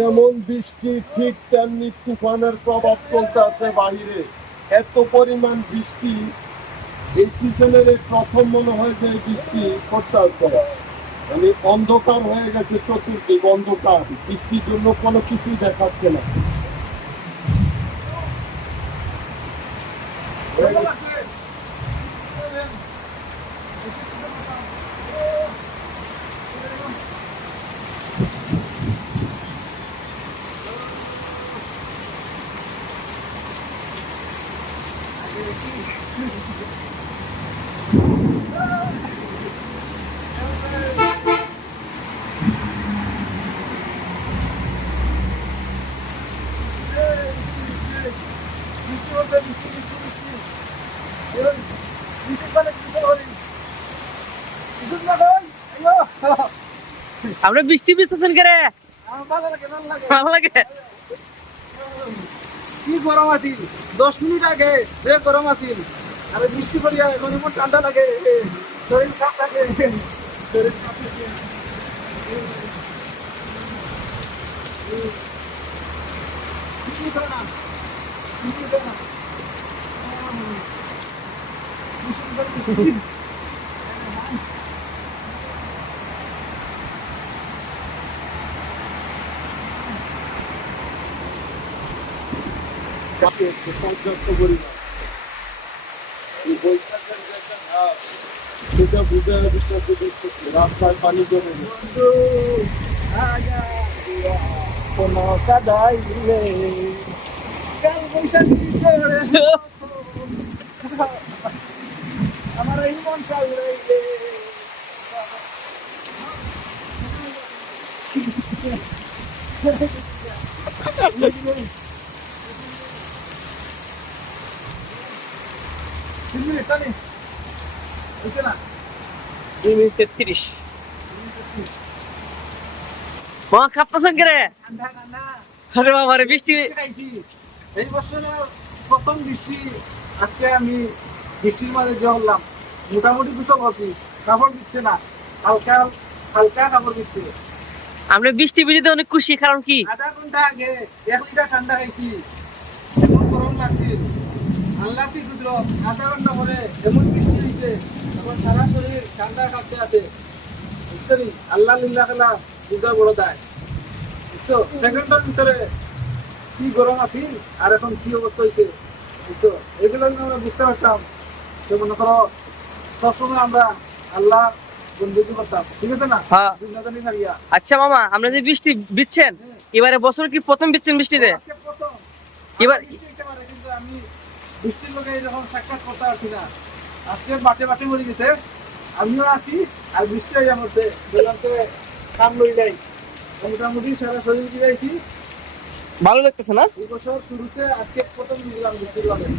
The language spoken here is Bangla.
যেমন বৃষ্টি ঠিক তেমনি তুফানের প্রভাব চলতে আছে বাহিরে। এত পরিমাণ বৃষ্টি এই সিজনের এই প্রথম মনে হয় যে বৃষ্টি করতে আছে। মানে অন্ধকার হয়ে গেছে, চতুর্দিক অন্ধকার, বৃষ্টির জন্য কোনো কিছুই দেখাচ্ছে না। আপনি বৃষ্টি ভিজতেছেন কে রে? ভালো লাগে। কি গরম আছিল 10 মিনিট আগে যে গরম আছিল আর বৃষ্টি পড়িয়া এখন এমন ঠান্ডা লাগে, শরীর খারাপ লাগে, শরীর খারাপ লাগে। কি করে না? কি করে না? পর্যাপ্ত পরিমাণ এই বৈশাখের যে একটা ভাব, সেটা বুঝে রাস্তায় পানি জমে গেছে। বন্ধু আগা দিয়া কোনো কাদাই রে কাল বৈশাখী চড়ে আমার এই মন চাউড়াইলে হয়েছে না 2:33। মা কাঁপতেছেন কে রে? ঠান্ডা ঠান্ডা আরে বাবা রে, বৃষ্টি। খাইছি এই বছরের প্রথম বৃষ্টি। আজকে আমি বৃষ্টির মাঝে জড়লাম, মোটামুটি গোসল করছি, কাপড় দিচ্ছে না, হালকা হালকা কাপড় দিচ্ছে। আপনি বৃষ্টি ভিজতে অনেক খুশি, কারণ কি? আধা ঘন্টা আগে 1 লিটার ঠান্ডা খাইছি, এমন গরম লাগছিল। আল্লাহ কি কুদরত, আধা ঘন্টা পরে এমন বৃষ্টি হয়েছে, এখন সারা শরীর ঠান্ডা কাঁপতে আছে। বুঝছো নি? আল্লাহ লিল্লাহ খেলা বুঝা বড় দেয়। বুঝছো সেকেন্ডের ভিতরে কি গরম আছিল আর এখন কি অবস্থা হয়েছে। বুঝছো এগুলো যদি আমরা বুঝতে পারতাম তো মনে করো সবসময় আমরা আল্লাহ বন্ধুত্ব করতাম, ঠিক আছে না? হ্যাঁ। দুনিয়াদারি ছাড়িয়া আচ্ছা মামা, আপনি যে বৃষ্টি ভিজছেন, এবারে বছর কি প্রথম ভিজছেন বৃষ্টিতে? আজকে প্রথম। এবার- বৃষ্টি হইতে পারে, কিন্তু আমি বৃষ্টির লোকে এরকম সাক্ষাৎ করতে পারছি না। আজকে বাটে বাটে মরে গেছে, আমিও আছি আর বৃষ্টি হয়ে যাচ্ছে, বললাম তো কাম লই যাই। মোটামুটি সারা শরীর দিয়েছি। ভালো লাগতেছে না? এই বছর শুরুতে আজকে প্রথম বুঝলাম বৃষ্টির লাগে।